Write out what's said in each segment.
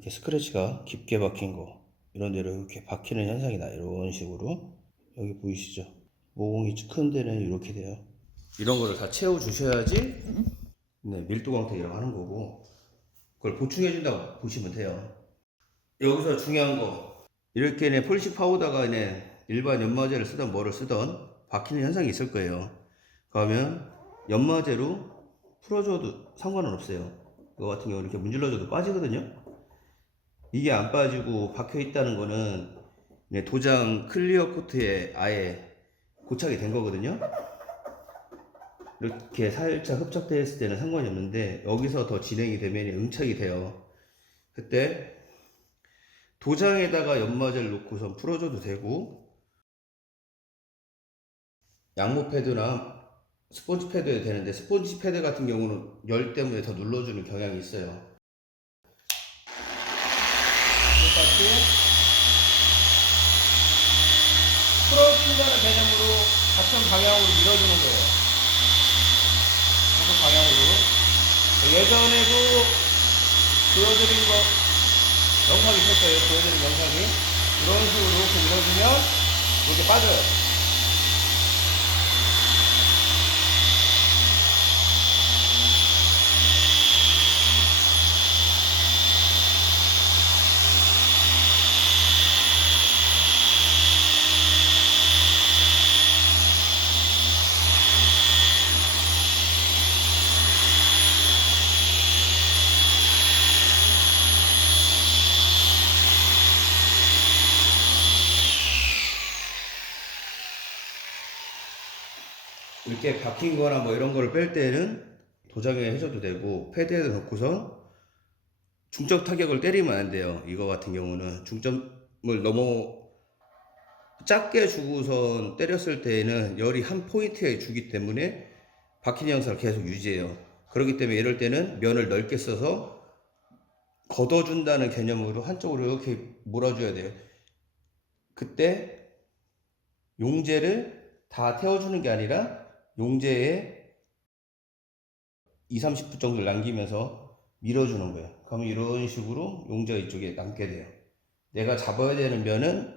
이렇게 스크래치가 깊게 박힌 거 이런 데로 이렇게 박히는 현상이 나요. 이런 식으로. 여기 보이시죠? 모공이 큰 데는 이렇게 돼요. 이런 거를 다 채워 주셔야지 네, 밀도 광택이라고 하는 거고, 그걸 보충해 준다고 보시면 돼요. 여기서 중요한 거, 이렇게 폴리식 파우더가 일반 연마제를 쓰던 뭐를 쓰던 박히는 현상이 있을 거예요. 그러면 연마제로 풀어줘도 상관은 없어요. 이거 같은 경우는 이렇게 문질러줘도 빠지거든요. 이게 안 빠지고 박혀 있다는 거는 도장 클리어 코트에 아예 고착이 된 거거든요. 이렇게 살짝 흡착되어 있을 때는 상관이 없는데, 여기서 더 진행이 되면 응착이 돼요. 그때 도장에다가 연마제를 놓고선 풀어줘도 되고, 양모 패드나 스폰지 패드에 되는데, 스폰지 패드 같은 경우는 열 때문에 더 눌러주는 경향이 있어요. 똑같이 풀어준다는 개념으로 같은 방향으로 밀어주는 거예요. 같은 방향으로. 예전에도 보여드린 거 영상이 있을 거예요. 보여드린 영상이 이런 식으로 이렇게 밀어주면 이렇게 빠져요. 이렇게 박힌 거나 뭐 이런 거를 뺄 때는 도장에 해줘도 되고, 패드에다 넣고서 중점 타격을 때리면 안 돼요. 이거 같은 경우는 중점을 너무 작게 주고선 때렸을 때에는 열이 한 포인트에 주기 때문에 박히는 현상을 계속 유지해요. 그렇기 때문에 이럴 때는 면을 넓게 써서 걷어준다는 개념으로 한쪽으로 이렇게 몰아줘야 돼요. 그때 용재를 다 태워주는 게 아니라 용재에 2, 30분 정도를 남기면서 밀어주는 거예요. 그러면 이런 식으로 용재가 이쪽에 남게 돼요. 내가 잡아야 되는 면은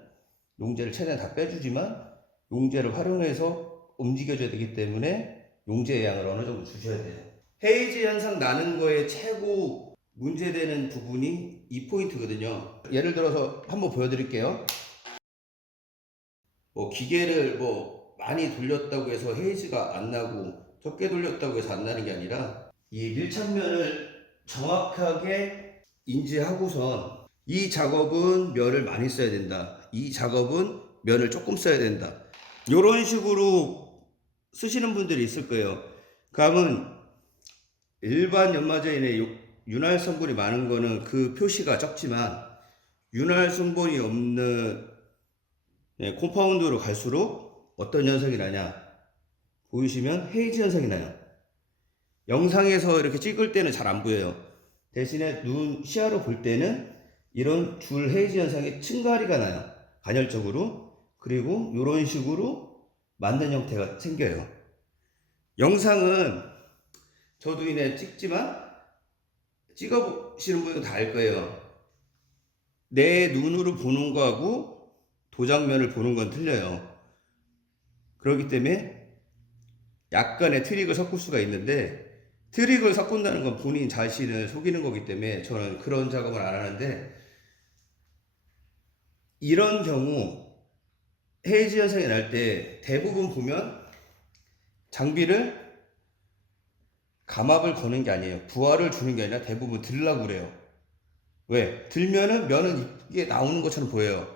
용재를 최대한 다 빼주지만 용재를 활용해서 움직여줘야 되기 때문에 용재의 양을 어느 정도 주셔야 돼요. 헤이즈 현상 나는 거에 최고 문제되는 부분이 이 포인트거든요. 예를 들어서 한번 보여드릴게요. 뭐 기계를 뭐 많이 돌렸다고 해서 헤이즈가 안 나고 적게 돌렸다고 해서 안 나는 게 아니라, 이 밀착면을 정확하게 인지하고선 이 작업은 면을 많이 써야 된다, 이 작업은 면을 조금 써야 된다, 이런 식으로 쓰시는 분들이 있을 거예요. 그러면 일반 연마제인의 윤활 성분이 많은 거는 그 표시가 적지만, 윤활 성분이 없는 콤파운드로 갈수록 어떤 현상이 나냐, 보이시면 헤이즈 현상이 나요. 영상에서 이렇게 찍을 때는 잘 안 보여요. 대신에 눈 시야로 볼 때는 이런 줄 헤이즈 현상이 층가리가 나요. 간헐적으로. 그리고 이런 식으로 맞는 형태가 생겨요. 영상은 저도 찍지만 찍어보시는 분은 다 알 거예요. 내 눈으로 보는 거하고 도장면을 보는 건 틀려요. 그렇기 때문에 약간의 트릭을 섞을 수가 있는데, 트릭을 섞는다는 건 본인 자신을 속이는 거기 때문에 저는 그런 작업을 안 하는데, 이런 경우 헤이즈 현상이 날 때 대부분 보면 장비를 감압을 거는 게 아니에요. 부하를 주는 게 아니라 대부분 들라고 그래요. 왜? 들면은 면은 이게 나오는 것처럼 보여요.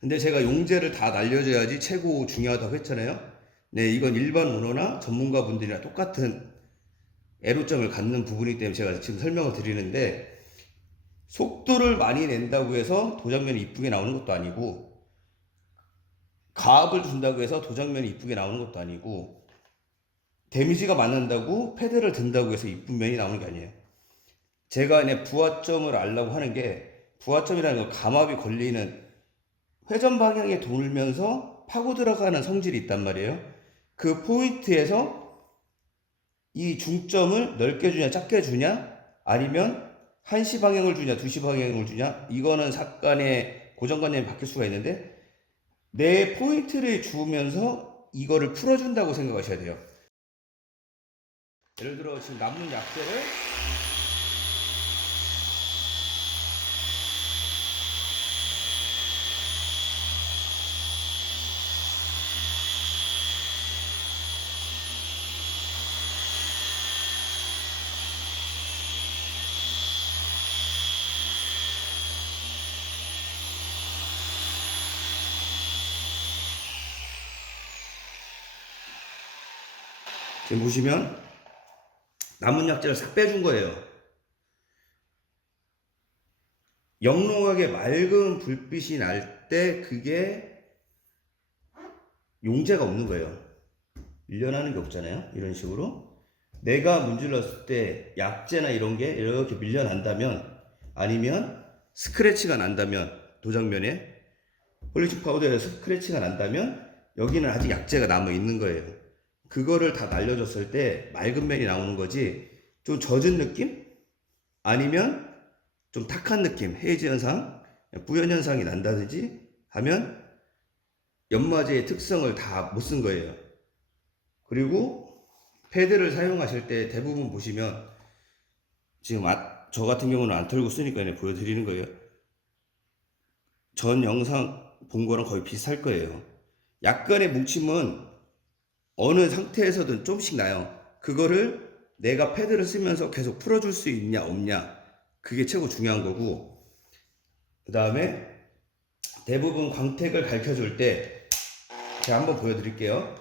근데 제가 용재를 다 날려줘야지 최고 중요하다고 했잖아요. 네, 이건 일반 오너나 전문가 분들이랑 똑같은 애로점을 갖는 부분이기 때문에 제가 지금 설명을 드리는데, 속도를 많이 낸다고 해서 도장면이 이쁘게 나오는 것도 아니고, 가압을 준다고 해서 도장면이 이쁘게 나오는 것도 아니고, 데미지가 맞는다고 패드를 든다고 해서 이쁜 면이 나오는 게 아니에요. 제가 부하점을 알려고 하는 게, 부하점이라는 건 감압이 걸리는 회전 방향에 돌면서 파고 들어가는 성질이 있단 말이에요. 그 포인트에서 이 중점을 넓게 주냐 작게 주냐, 아니면 1시 방향을 주냐 2시 방향을 주냐 이거는 사간의 고정관념이 바뀔 수가 있는데 내 포인트를 주면서 이거를 풀어준다고 생각하셔야 돼요. 예를 들어 지금 남는 약재를 지금 보시면 남은 약재를 싹 빼준 거예요. 영롱하게 맑은 불빛이 날 때 그게 용재가 없는 거예요. 밀려나는 게 없잖아요. 이런 식으로 내가 문질렀을 때 약재나 이런 게 이렇게 밀려난다면 아니면 스크래치가 난다면 도장면에 폴리싱 파우더에 스크래치가 난다면 여기는 아직 약재가 남아 있는 거예요. 그거를 다 날려줬을 때 맑은 면이 나오는 거지 좀 젖은 느낌? 아니면 좀 탁한 느낌, 헤이즈 현상, 부연 현상이 난다든지 하면 연마제의 특성을 다 못 쓴 거예요. 그리고 패드를 사용하실 때 대부분 보시면 지금 저 같은 경우는 안 털고 쓰니까 그냥 보여드리는 거예요. 전 영상 본 거랑 거의 비슷할 거예요. 약간의 뭉침은 어느 상태에서든 조금씩 나요. 그거를 내가 패드를 쓰면서 계속 풀어줄 수 있냐 없냐 그게 최고 중요한 거고, 그 다음에 대부분 광택을 가르쳐줄 때 제가 한번 보여드릴게요.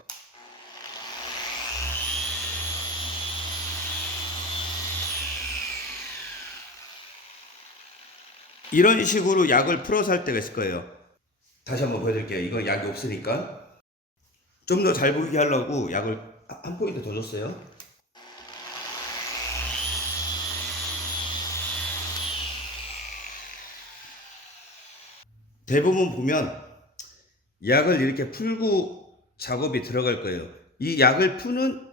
이런 식으로 약을 풀어서 할 때가 있을 거예요. 다시 한번 보여드릴게요. 이건 약이 없으니까 좀 더 잘 보이게 하려고 약을 한 포인트 더 줬어요. 대부분 보면 약을 이렇게 풀고 작업이 들어갈 거예요. 이 약을 푸는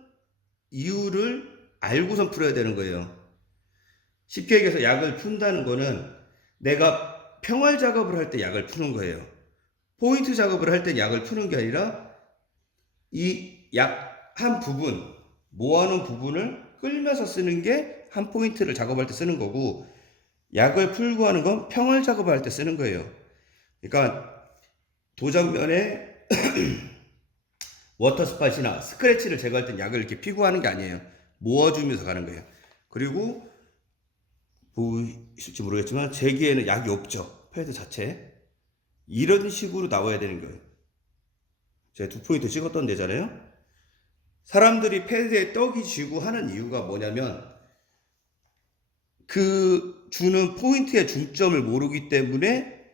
이유를 알고선 풀어야 되는 거예요. 쉽게 얘기해서 약을 푼다는 거는 내가 평활 작업을 할 때 약을 푸는 거예요. 포인트 작업을 할 때 약을 푸는 게 아니라 이 약 한 부분, 모아놓은 부분을 끌면서 쓰는 게 한 포인트를 작업할 때 쓰는 거고, 약을 풀고 하는 건 평활 작업을 할 때 쓰는 거예요. 그러니까 도장면에 워터스팟이나 스크래치를 제거할 땐 약을 이렇게 피고 하는 게 아니에요. 모아주면서 가는 거예요. 그리고 보이실지 모르겠지만 제기에는 약이 없죠. 패드 자체에. 이런 식으로 나와야 되는 거예요. 제가 2포인트 찍었던 데잖아요. 사람들이 패드에 떡이 쥐고 하는 이유가 뭐냐면 그 주는 포인트의 중점을 모르기 때문에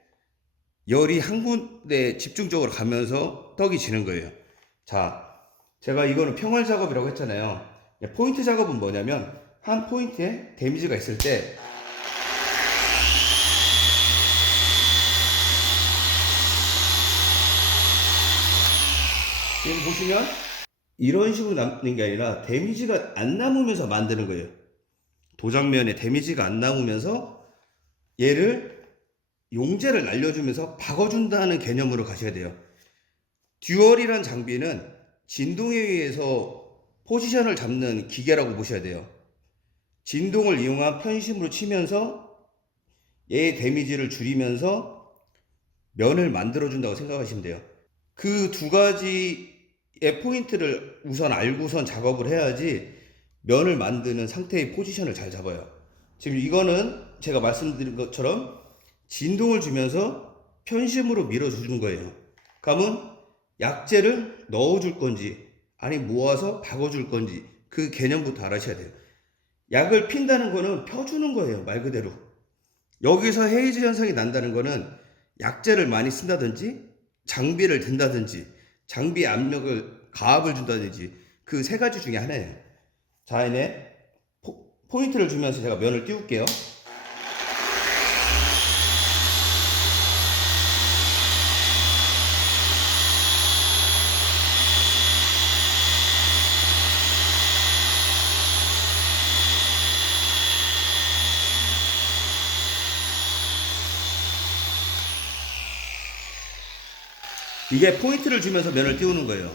열이 한 군데 집중적으로 가면서 떡이 지는 거예요. 자, 제가 이거는 평활 작업이라고 했잖아요. 포인트 작업은 뭐냐면 한 포인트에 데미지가 있을 때 지금 보시면 이런 식으로 남는 게 아니라 데미지가 안 남으면서 만드는 거예요. 도장면에 데미지가 안 남으면서 얘를 용재를 날려주면서 박아준다는 개념으로 가셔야 돼요. 듀얼이란 장비는 진동에 의해서 포지션을 잡는 기계라고 보셔야 돼요. 진동을 이용한 편심으로 치면서 얘의 데미지를 줄이면서 면을 만들어준다고 생각하시면 돼요. 그 두 가지의 포인트를 우선 알고선 작업을 해야지 면을 만드는 상태의 포지션을 잘 잡아요. 지금 이거는 제가 말씀드린 것처럼 진동을 주면서 편심으로 밀어주는 거예요. 그러면 약재를 넣어줄 건지 아니 모아서 박아줄 건지 그 개념부터 알아셔야 돼요. 약을 핀다는 거는 펴주는 거예요. 말 그대로. 여기서 헤이즈 현상이 난다는 거는 약재를 많이 쓴다든지 장비를 든다든지 장비 압력을 가압을 준다든지 그 세 가지 중에 하나예요. 자, 이제 포인트를 주면서 제가 면을 띄울게요. 이게 포인트를 주면서 면을 띄우는 거예요.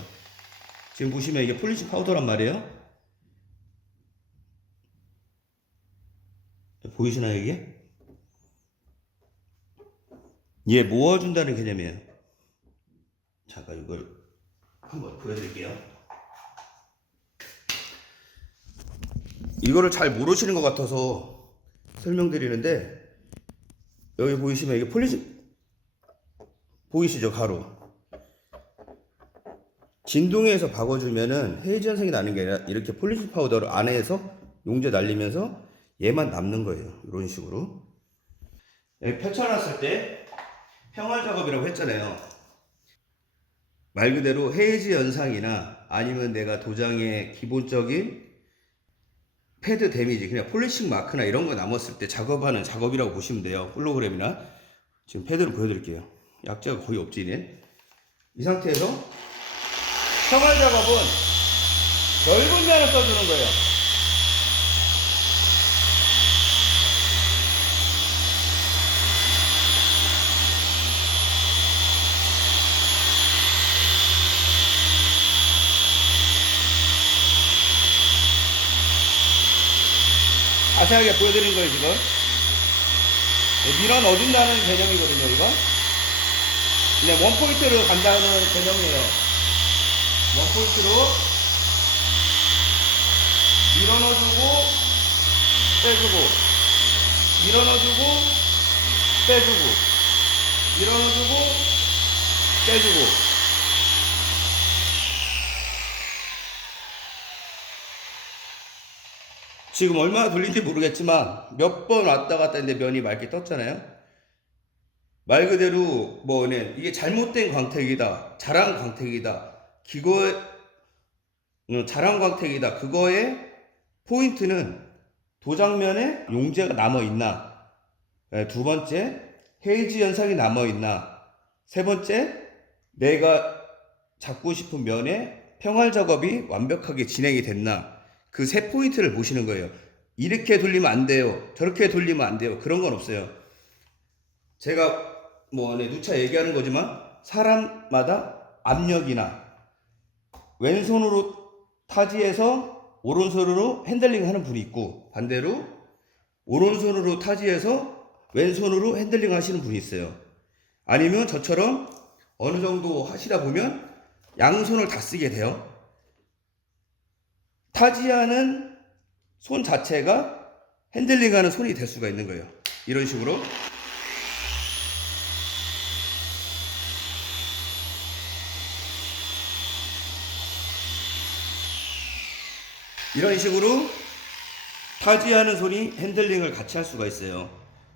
지금 보시면 이게 폴리싱 파우더란 말이에요. 보이시나요 이게? 얘 모아준다는 개념이에요. 잠깐 이걸 한번 보여드릴게요. 이거를 잘 모르시는 것 같아서 설명드리는데, 여기 보이시면 이게 폴리싱 보이시죠? 가루 진동에서 박아주면은 헤이즈 현상이 나는 게 아니라 이렇게 폴리싱 파우더를 안에서 용제 날리면서 얘만 남는 거예요. 이런 식으로 여기 펼쳐놨을 때 평활 작업이라고 했잖아요. 말 그대로 헤이즈 현상이나 아니면 내가 도장의 기본적인 패드 데미지, 그냥 폴리싱 마크나 이런 거 남았을 때 작업하는 작업이라고 보시면 돼요. 홀로그램이나. 지금 패드를 보여드릴게요. 약재가 거의 없지 얘는. 이 상태에서 평활 작업은 넓은 면을 써주는 거예요. 자세하게 보여드리는 거예요 지금. 밀어 넣어준다는 개념이거든요 이거. 그냥 원포인트로 간다는 개념이에요. 원포인트로 밀어 넣어주고 빼주고, 밀어 넣어주고 빼주고, 밀어 넣어주고 빼주고. 지금 얼마나 돌린지 모르겠지만 몇 번 왔다 갔다 했는데 면이 맑게 떴잖아요. 말 그대로 뭐는 이게 잘못된 광택이다, 잘한 광택이다, 잘한 광택이다. 그거의 포인트는 도장면에 용제가 남아있나, 두 번째 헤이즈 현상이 남아있나, 세 번째 내가 잡고 싶은 면에 평활 작업이 완벽하게 진행이 됐나, 그 세 포인트를 보시는 거예요. 이렇게 돌리면 안 돼요, 저렇게 돌리면 안 돼요, 그런 건 없어요. 제가 누차 얘기하는 거지만 사람마다 압력이나 왼손으로 타지에서 오른손으로 핸들링 하는 분이 있고, 반대로 오른손으로 타지에서 왼손으로 핸들링 하시는 분이 있어요. 아니면 저처럼 어느 정도 하시다 보면 양손을 다 쓰게 돼요. 타지하는 손 자체가 핸들링하는 손이 될 수가 있는 거예요. 이런 식으로. 이런 식으로 타지하는 손이 핸들링을 같이 할 수가 있어요.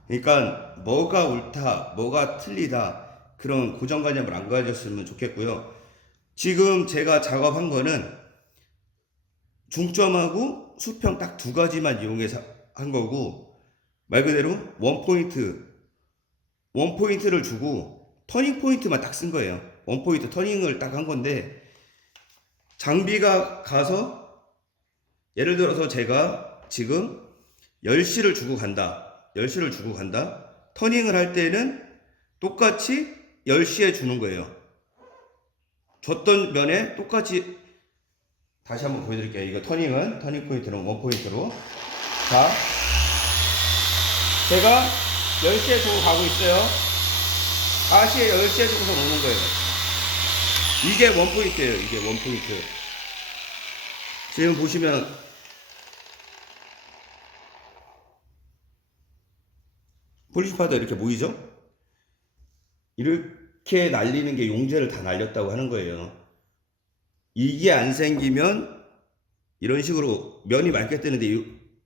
그러니까 뭐가 옳다, 뭐가 틀리다, 그런 고정관념을 안 가졌으면 좋겠고요. 지금 제가 작업한 거는 중점하고 수평 딱 두 가지만 이용해서 한 거고, 말 그대로 원포인트를 주고 터닝 포인트만 딱 쓴 거예요. 원포인트 터닝을 딱 한 건데, 장비가 가서 예를 들어서 제가 지금 10시를 주고 간다. 터닝을 할 때는 똑같이 10시에 주는 거예요. 줬던 면에 똑같이. 다시 한번 보여드릴게요. 이거 터닝 포인트는 원포인트로. 자, 제가 10시에 주고 가고 있어요. 다시 10시에 주고서 오는 거예요. 이게 원포인트예요. 이게 원포인트. 지금 보시면 폴리싱 파우더 이렇게 보이죠? 이렇게 날리는 게 용제를 다 날렸다고 하는 거예요. 이게 안 생기면, 이런 식으로 면이 맑게 뜨는데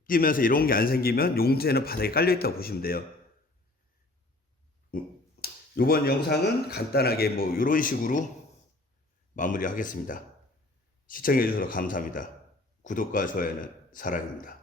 뛰면서 이런 게 안 생기면 용제는 바닥에 깔려 있다고 보시면 돼요. 이번 영상은 간단하게 이런 식으로 마무리하겠습니다. 시청해 주셔서 감사합니다. 구독과 좋아요는 사랑입니다.